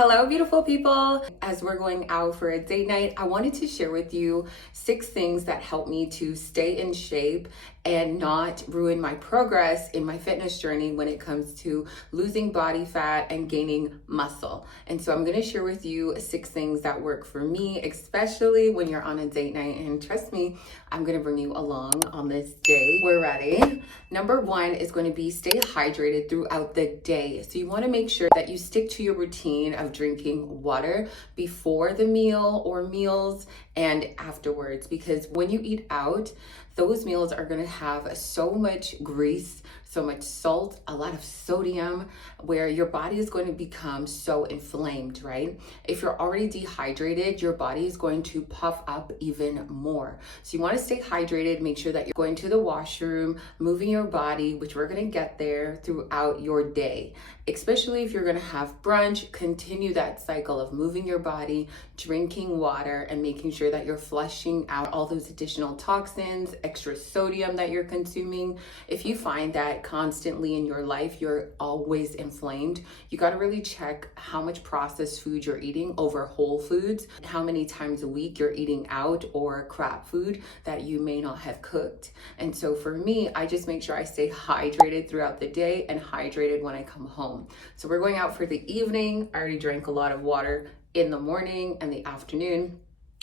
Hello, beautiful people. As we're going out for a date night, I wanted to share with you 6 things that help me to stay in shape and not ruin my progress in my fitness journey when it comes to losing body fat and gaining muscle. And so I'm going to share with you 6 things that work for me, especially when you're on a date night. And trust me, I'm going to bring you along on this day. We're ready. Number 1 is going to be stay hydrated throughout the day. So you want to make sure that you stick to your routine of drinking water before the meal or meals and afterwards, because when you eat out, those meals are going to have so much grease, so much salt, a lot of sodium, where your body is going to become so inflamed, right? If you're already dehydrated, your body is going to puff up even more. So you want to stay hydrated, make sure that you're going to the washroom, moving your body, which we're going to get there throughout your day. Especially if you're going to have brunch, continue that cycle of moving your body, drinking water, and making sure that you're flushing out all those additional toxins, extra sodium that you're consuming. If you find that constantly in your life you're always inflamed, you got to really check how much processed food you're eating over whole foods, how many times a week you're eating out or crap food that you may not have cooked. And so for me, I just make sure I stay hydrated throughout the day and hydrated when I come home. So we're going out for the evening. I already drank a lot of water in the morning and the afternoon.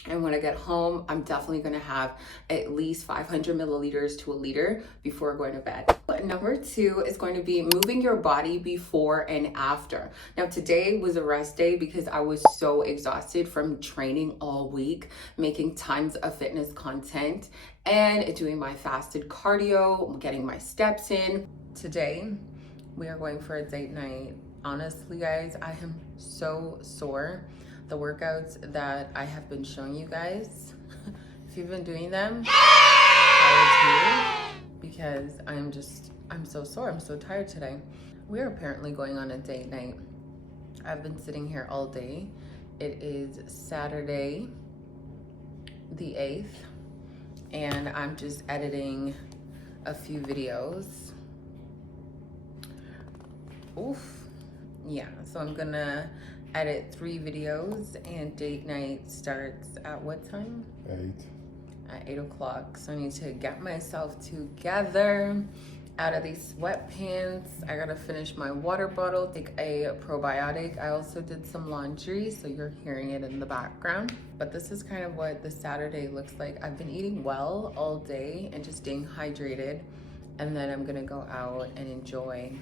And when I get home, I'm definitely going to have at least 500 milliliters to a liter before going to bed. But number 2 is going to be moving your body before and after. Now, today was a rest day because I was so exhausted from training all week, making tons of fitness content and doing my fasted cardio, getting my steps in. Today, we are going for a date night. Honestly, guys, I am so sore. The workouts that I have been showing you guys, if you've been doing them, power to you, because I'm so sore. I'm so tired today. We're apparently going on a date night. I've been sitting here all day. It is Saturday the 8th, and I'm just editing a few videos. Oof. Yeah, so I'm gonna edit 3 videos, and date night starts at what time? 8. At 8 o'clock. So I need to get myself together out of these sweatpants. I gotta finish my water bottle, take a probiotic. I also did some laundry, so you're hearing it in the background. But this is kind of what the Saturday looks like. I've been eating well all day and just staying hydrated. And then I'm gonna go out and enjoy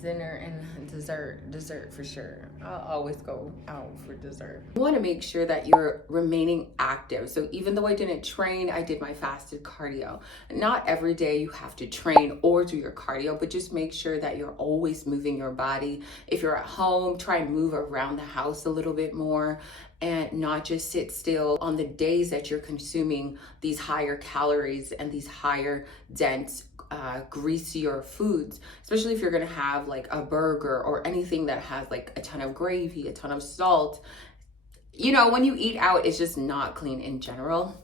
dinner and dessert for sure. I'll always go out for dessert. You want to make sure that you're remaining active. So even though I didn't train, I did my fasted cardio. Not every day you have to train or do your cardio, but just make sure that you're always moving your body. If you're at home, try and move around the house a little bit more and not just sit still on the days that you're consuming these higher calories and these higher dense greasier foods, especially if you're gonna have like a burger or anything that has like a ton of gravy, a ton of salt. You know, when you eat out, it's just not clean in general.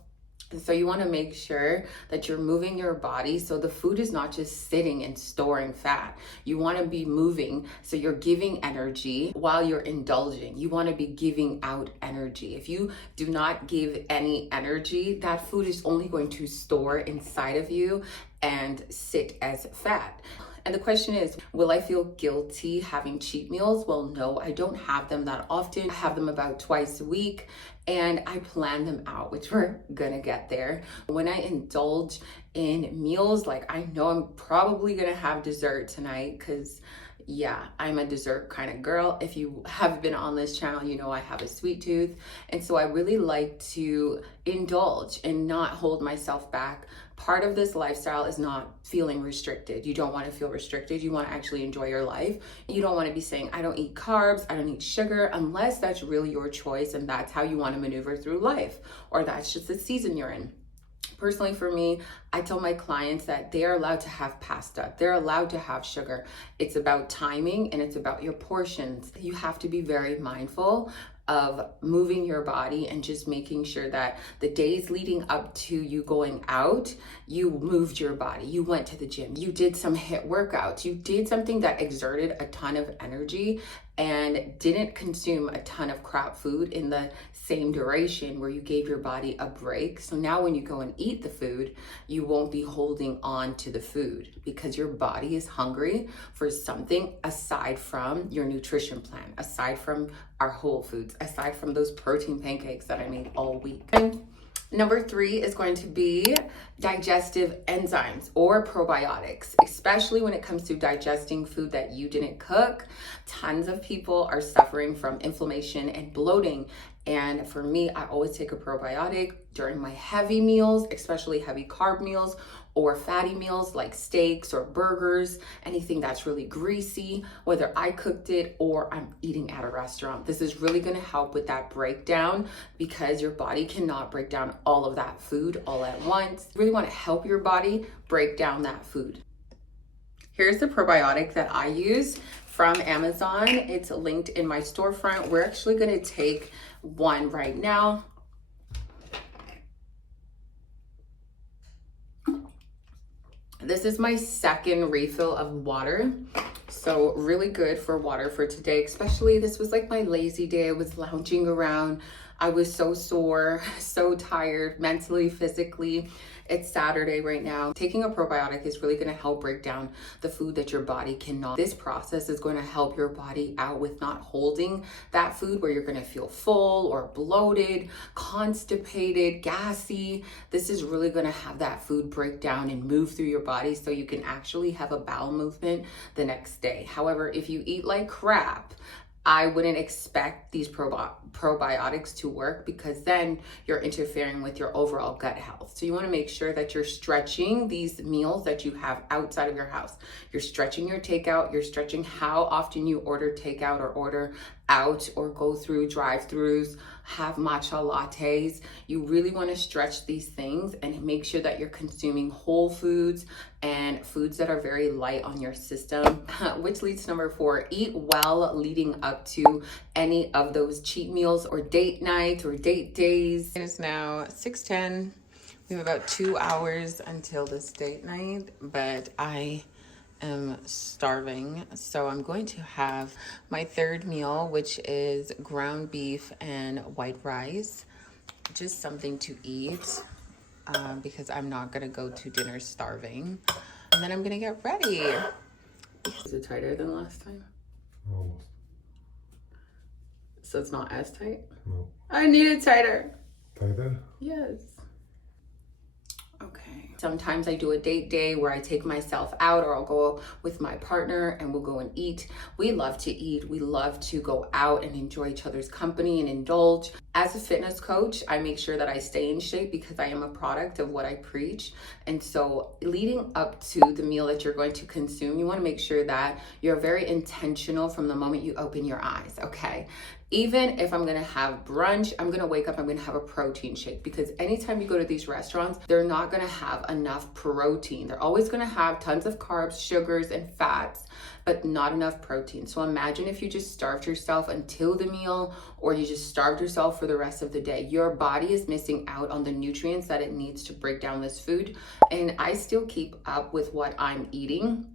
So you want to make sure that you're moving your body so the food is not just sitting and storing fat. You want to be moving so you're giving energy while you're indulging. You want to be giving out energy. If you do not give any energy, that food is only going to store inside of you and sit as fat. And the question is, will I feel guilty having cheat meals? Well, no, I don't have them that often. I have them about twice a week, and I plan them out, which we're gonna get there. When I indulge in meals, like I know I'm probably gonna have dessert tonight, because yeah, I'm a dessert kind of girl. If you have been on this channel, you know I have a sweet tooth. And so I really like to indulge and not hold myself back. Part of this lifestyle is not feeling restricted. You don't want to feel restricted. You want to actually enjoy your life. You don't want to be saying, I don't eat carbs, I don't eat sugar, unless that's really your choice and that's how you want to maneuver through life, or that's just the season you're in. Personally, for me, I tell my clients that they are allowed to have pasta. They're allowed to have sugar. It's about timing and it's about your portions. You have to be very mindful of moving your body and just making sure that the days leading up to you going out, you moved your body, you went to the gym, you did some HIIT workouts, you did something that exerted a ton of energy and didn't consume a ton of crap food in the same duration, where you gave your body a break. So now when you go and eat the food, you won't be holding on to the food because your body is hungry for something aside from your nutrition plan, aside from our whole foods, aside from those protein pancakes that I made all week. And number 3 is going to be digestive enzymes or probiotics, especially when it comes to digesting food that you didn't cook. Tons of people are suffering from inflammation and bloating. And for me, I always take a probiotic during my heavy meals, especially heavy carb meals or fatty meals like steaks or burgers, anything that's really greasy, whether I cooked it or I'm eating at a restaurant. This is really gonna help with that breakdown because your body cannot break down all of that food all at once. You really wanna help your body break down that food. Here's the probiotic that I use from Amazon. It's linked in my storefront. We're actually gonna take one right now. This is my second refill of water. So really good for water for today, especially this was like my lazy day. I was lounging around. I was so sore, so tired, mentally, physically. It's Saturday right now. Taking a probiotic is really gonna help break down the food that your body cannot. This process is going to help your body out with not holding that food where you're gonna feel full or bloated, constipated, gassy. This is really gonna have that food break down and move through your body so you can actually have a bowel movement the next day. However, if you eat like crap, I wouldn't expect these probiotics to work because then you're interfering with your overall gut health. So you want to make sure that you're stretching these meals that you have outside of your house. You're stretching your takeout, you're stretching how often you order takeout or order out or go through drive-thrus, have matcha lattes. You really want to stretch these things and make sure that you're consuming whole foods and foods that are very light on your system, which leads to number 4, eat well leading up to any of those cheat meals or date nights or date days. It is now 6:10. We have about 2 hours until this date night, but I am starving. So I'm going to have my third meal, which is ground beef and white rice. Just something to eat because I'm not gonna go to dinner starving. And then I'm gonna get ready. Is it tighter than last time? Almost. So it's not as tight? No. I need it tighter. Tighter? Yes. Okay. Sometimes I do a date day where I take myself out or I'll go with my partner and we'll go and eat. We love to eat. We love to go out and enjoy each other's company and indulge. As a fitness coach, I make sure that I stay in shape because I am a product of what I preach. And so leading up to the meal that you're going to consume, you want to make sure that you're very intentional from the moment you open your eyes, okay? Even if I'm gonna have brunch, I'm gonna wake up, I'm gonna have a protein shake because anytime you go to these restaurants, they're not gonna have enough protein. They're always gonna have tons of carbs, sugars, and fats, but not enough protein. So imagine if you just starved yourself until the meal or you just starved yourself for the rest of the day. Your body is missing out on the nutrients that it needs to break down this food. And I still keep up with what I'm eating.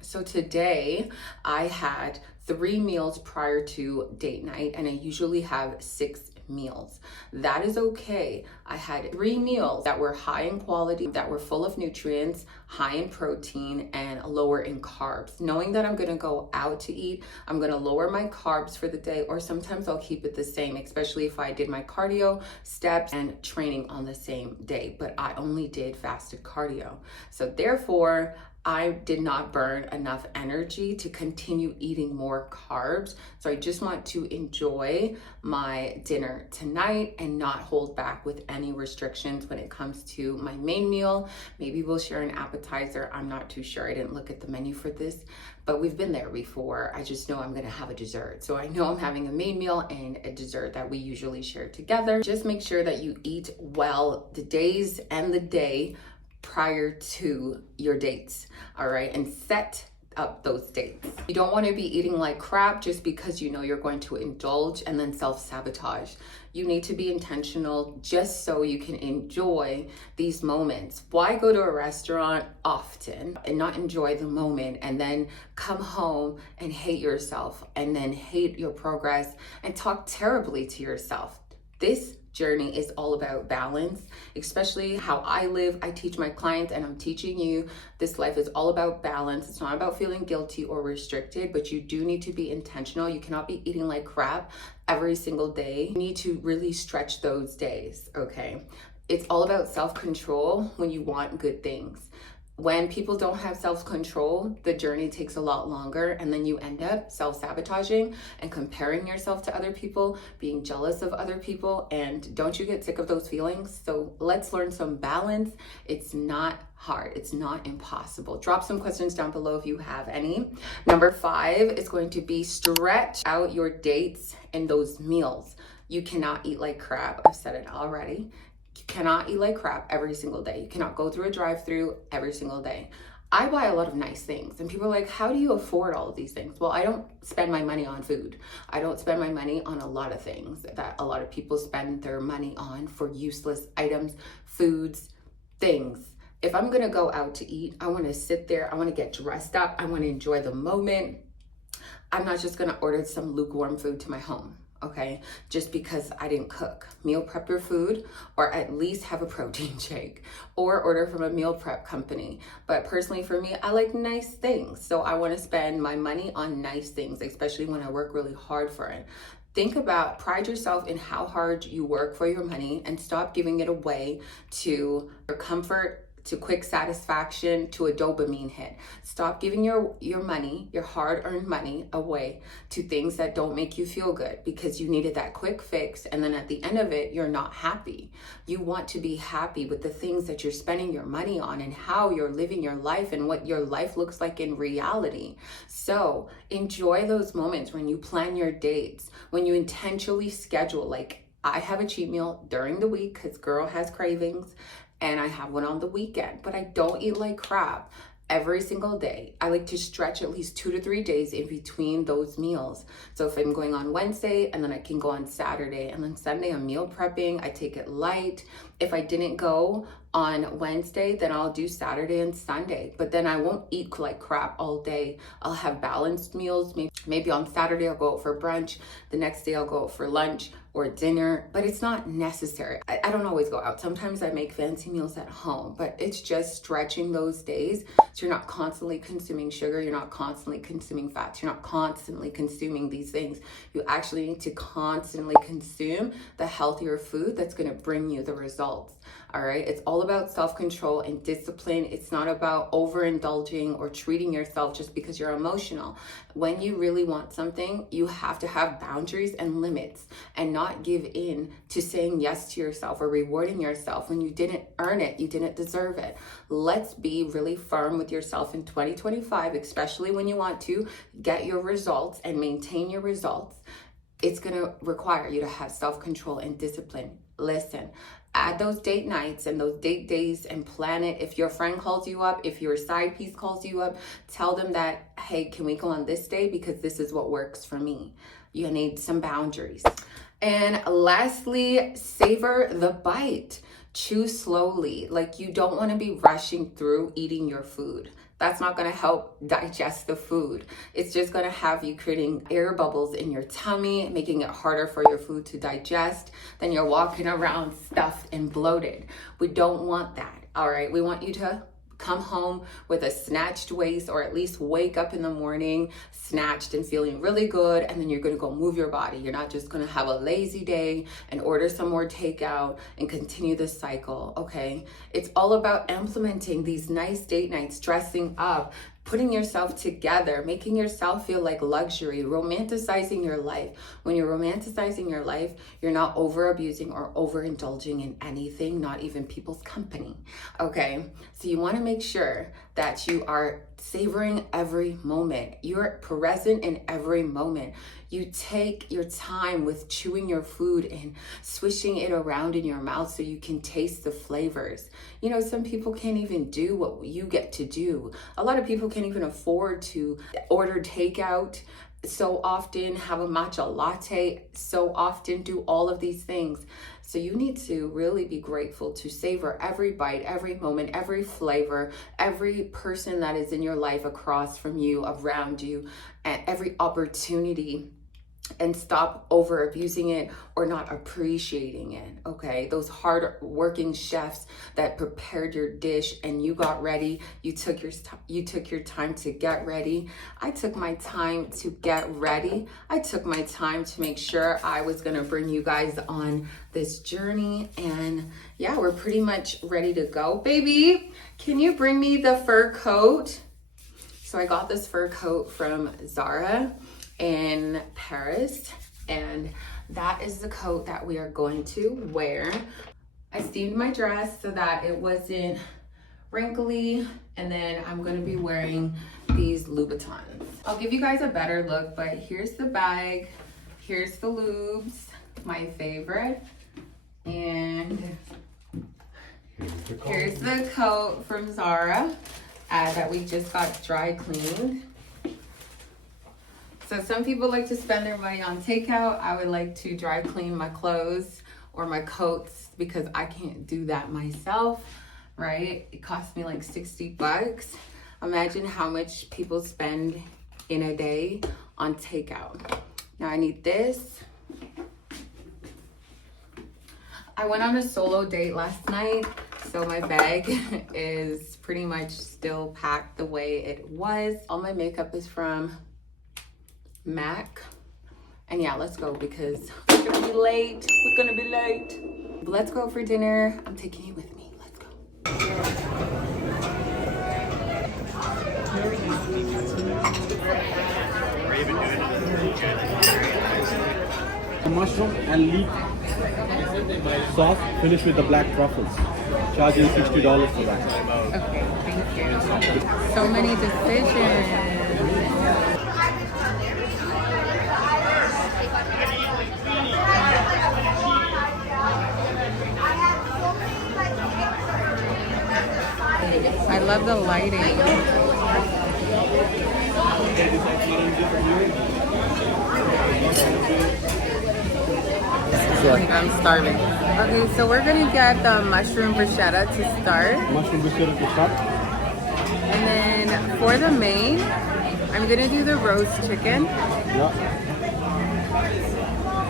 So today I had 3 meals prior to date night and I usually have 6 meals. That is okay. I had 3 meals that were high in quality, that were full of nutrients, high in protein, and lower in carbs. Knowing that I'm gonna go out to eat, I'm gonna lower my carbs for the day, or sometimes I'll keep it the same, especially if I did my cardio, steps, and training on the same day, but I only did fasted cardio. So therefore, I did not burn enough energy to continue eating more carbs. So I just want to enjoy my dinner tonight and not hold back with any restrictions when it comes to my main meal. Maybe we'll share an appetizer. I'm not too sure. I didn't look at the menu for this, but we've been there before. I just know I'm gonna have a dessert. So I know I'm having a main meal and a dessert that we usually share together. Just make sure that you eat well the days and the day prior to your dates, all right? And set up those dates. You don't want to be eating like crap just because you know you're going to indulge and then self-sabotage. You need to be intentional just so you can enjoy these moments. Why go to a restaurant often and not enjoy the moment and then come home and hate yourself and then hate your progress and talk terribly to yourself? This journey is all about balance, especially how I live. I teach my clients and I'm teaching you this life is all about balance. It's not about feeling guilty or restricted, but you do need to be intentional. You cannot be eating like crap every single day. You need to really stretch those days, okay? It's all about self-control when you want good things. When people don't have self-control, the journey takes a lot longer, and then you end up self-sabotaging and comparing yourself to other people, being jealous of other people, and don't you get sick of those feelings? So let's learn some balance. It's not hard. It's not impossible. Drop some questions down below if you have any. Number 5 is going to be stretch out your dates and those meals. You cannot eat like crap. I've said it already. You cannot eat like crap every single day. You cannot go through a drive-through every single day. I buy a lot of nice things and people are like, how do you afford all of these things? Well, I don't spend my money on food. I don't spend my money on a lot of things that a lot of people spend their money on for useless items, foods, things. If I'm gonna go out to eat, I wanna sit there, I wanna get dressed up, I wanna enjoy the moment. I'm not just gonna order some lukewarm food to my home. Okay, just because I didn't cook. Meal prep your food, or at least have a protein shake, or order from a meal prep company. But personally for me, I like nice things. So I wanna spend my money on nice things, especially when I work really hard for it. Think about, pride yourself in how hard you work for your money and stop giving it away to your comfort, to quick satisfaction, to a dopamine hit. Stop giving your money, your hard-earned money, away to things that don't make you feel good because you needed that quick fix, and then at the end of it, you're not happy. You want to be happy with the things that you're spending your money on and how you're living your life and what your life looks like in reality. So enjoy those moments when you plan your dates, when you intentionally schedule, like I have a cheat meal during the week because girl has cravings, and I have one on the weekend, but I don't eat like crap every single day. I like to stretch at least 2 to 3 days in between those meals. So if I'm going on Wednesday and then I can go on Saturday, and then Sunday I'm meal prepping, I take it light. If I didn't go on Wednesday, then I'll do Saturday and Sunday, but then I won't eat like crap all day. I'll have balanced meals. Maybe on Saturday I'll go out for brunch. The next day I'll go out for lunch or dinner, but it's not necessary. I don't always go out. Sometimes I make fancy meals at home, but it's just stretching those days so you're not constantly consuming sugar, you're not constantly consuming fats, you're not constantly consuming these things. You actually need to constantly consume the healthier food that's gonna bring you the results. All right, it's all about self-control and discipline. It's not about overindulging or treating yourself just because you're emotional. When you really want something, you have to have boundaries and limits and not give in to saying yes to yourself or rewarding yourself when you didn't earn it, you didn't deserve it. Let's be really firm with yourself in 2025, especially when you want to get your results and maintain your results. It's gonna require you to have self-control and discipline. Listen, add those date nights and those date days and plan it. If your friend calls you up, if your side piece calls you up, tell them that, hey, can we go on this day because this is what works for me. You need some boundaries. And lastly, savor the bite. Chew slowly. Like, you don't want to be rushing through eating your food. That's not going to help digest the food. It's just going to have you creating air bubbles in your tummy, making it harder for your food to digest. Then you're walking around stuffed and bloated. We don't want that. All right. We want you to come home with a snatched waist, or at least wake up in the morning snatched and feeling really good, and then you're going to go move your body. You're not just going to have a lazy day and order some more takeout and continue this cycle, okay? It's all about implementing these nice date nights, dressing up, putting yourself together, making yourself feel like luxury, romanticizing your life. When you're romanticizing your life, you're not over abusing or overindulging in anything, not even people's company, okay? So you want to make sure that you are savoring every moment. You're present in every moment. You take your time with chewing your food and swishing it around in your mouth so you can taste the flavors. You know, some people can't even do what you get to do. A lot of people can't even afford to order takeout so often, have a matcha latte so often, do all of these things. So you need to really be grateful to savor every bite, every moment, every flavor, every person that is in your life, across from you, around you, and every opportunity, and stop over abusing it or not appreciating it. Okay, those hard working chefs that prepared your dish and you got ready, you took your time to get ready. I took my time to get ready. I took my time to make sure I was gonna bring you guys on this journey, and yeah, we're pretty much ready to go. Baby, can you bring me the fur coat? So I got this fur coat from Zara in Paris, and that is the coat that we are going to wear. I steamed my dress so that it wasn't wrinkly, and then I'm going to be wearing these Louboutins. I'll give you guys a better look, but here's the bag, here's the lubes, my favorite, and here's the coat from Zara that we just got dry cleaned. So some people like to spend their money on takeout. I would like to dry clean my clothes or my coats because I can't do that myself, right? It cost me like 60 bucks. Imagine how much people spend in a day on takeout. Now I need this. I went on a solo date last night, so my bag is pretty much still packed the way it was. All my makeup is from MAC, and yeah, let's go because we're gonna be late. Let's go for dinner. I'm taking you with me. Let's go. The mushroom and leek sauce finished with the black truffles. Charging $60 for that. Okay, thank you. So many decisions. I love the lighting. I'm starving. Okay, so we're gonna get the mushroom bruschetta to start. Mushroom bruschetta to start. And then for the main, I'm gonna do the roast chicken. Yeah.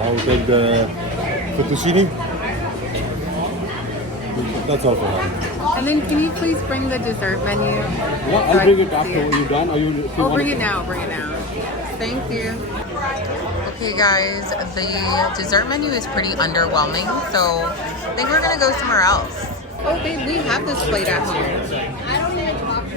I'll take the fettuccine. That's all for now. And then can you please bring the dessert menu? Yeah, I'll bring it after you're done. Or you bring it now, bring it now. Thank you. Okay guys, the dessert menu is pretty underwhelming, so I think we're gonna go somewhere else. Oh babe, we have this plate out here. I don't even talk to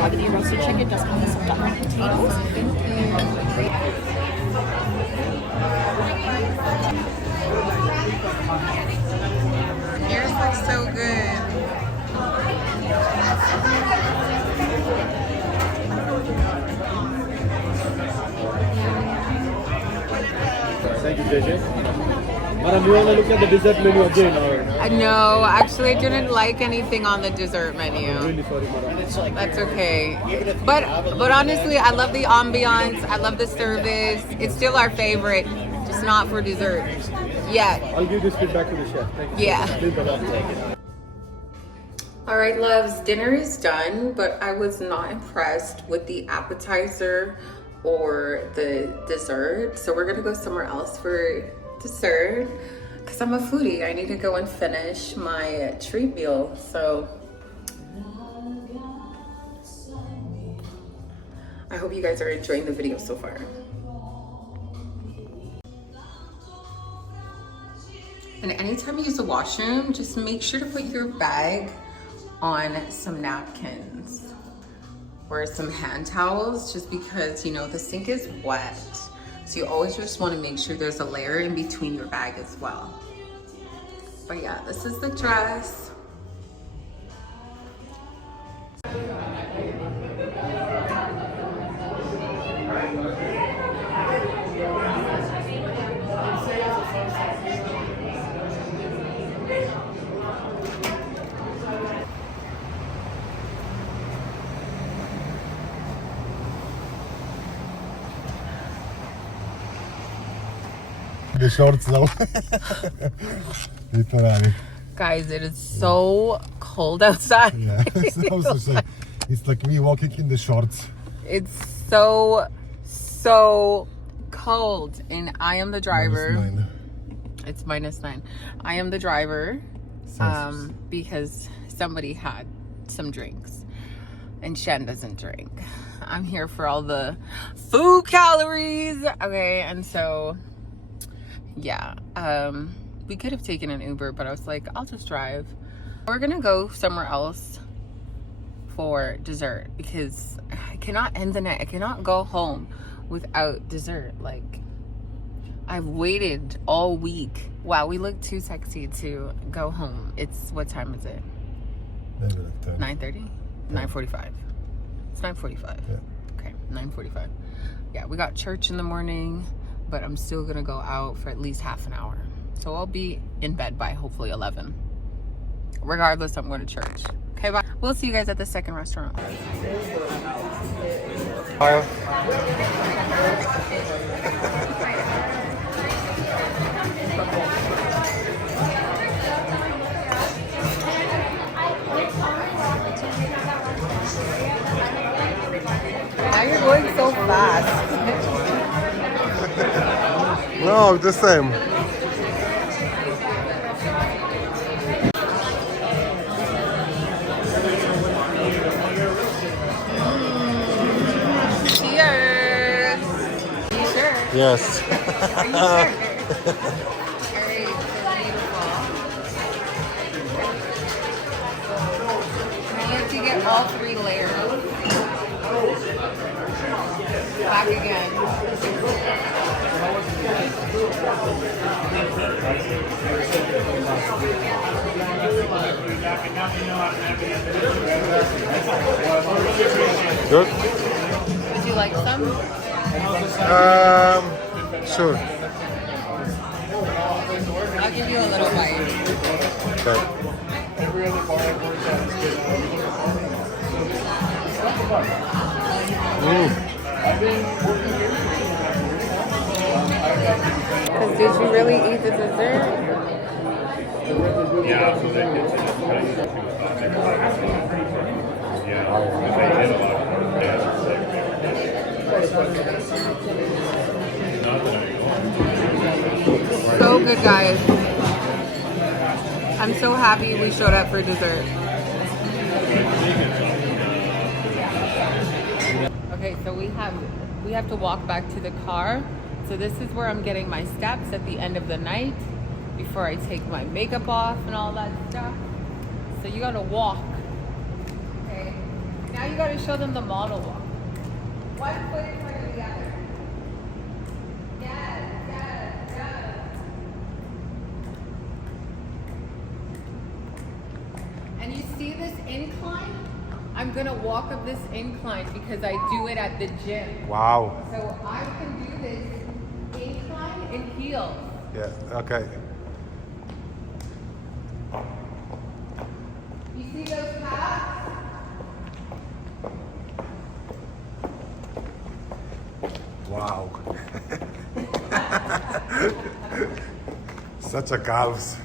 I'll give you roasted chicken, just come with some duck and potatoes. Thank you. Yours looks so good. Thank you, JJ. Madam, you want to look at the dessert menu again? Or? No, actually I didn't like anything on the dessert menu. I'm really sorry, madam. That's okay. But honestly, I love the ambiance. I love the service. It's still our favorite, just not for dessert. Yeah. I'll give this feedback to the chef. Thank you. Yeah. Please, madam. All right, loves, dinner is done, but I was not impressed with the appetizer or the dessert. So we're gonna go somewhere else for dessert because I'm a foodie. I need to go and finish my treat meal. So I hope you guys are enjoying the video so far. And anytime you use the washroom, just make sure to put your bag on some napkins. or some hand towels, just because, you know, the sink is wet. So you always just want to make sure there's a layer in between your bag as well. But yeah, this is the dress. The shorts now. Literally. Guys, it is so cold outside. Yeah. It's like me walking in the shorts. It's so cold, and I am the driver. -9. It's -9. I am the driver because somebody had some drinks, and Shen doesn't drink. I'm here for all the food calories. Okay, and so yeah, we could have taken an Uber, but I was like, I'll just drive. We're gonna go somewhere else for dessert because I cannot end the night. I cannot go home without dessert. Like, I've waited all week. Wow, we look too sexy to go home. It's, what time is it? Maybe like 10. 9:30? 9:45. It's 9:45. Yeah. Okay, 9:45. Yeah, we got church in the morning, but I'm still gonna go out for at least half an hour. So I'll be in bed by hopefully 11. Regardless, I'm going to church. Okay, bye. We'll see you guys at the second restaurant. Bye. Now you're going so fast. No, the same. Cheers. Are you sure? Yes. Are you sure? Alright, beautiful. Now you have to get all 3 layers. Back again. Good. Would you like some? Sure. I'll give you a little bite. Okay. Because did you really eat the dessert? Yeah, so that gets it. Yeah, they did a lot. So good, guys. I'm so happy we showed up for dessert. Okay, so we have to walk back to the car. So this is where I'm getting my steps at the end of the night before I take my makeup off and all that stuff. So you gotta walk. Okay. Now you gotta show them the model walk. One foot in front of the other. Yes, yes, yes. And you see this incline? I'm gonna walk up this incline because I do it at the gym. Wow. So I can do this incline in heels. Yeah. Okay. You see those calves? Wow. Such a calves.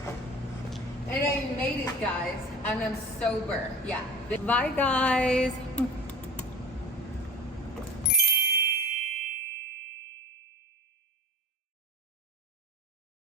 And I made it, guys. And I'm sober. Yeah. Bye, guys.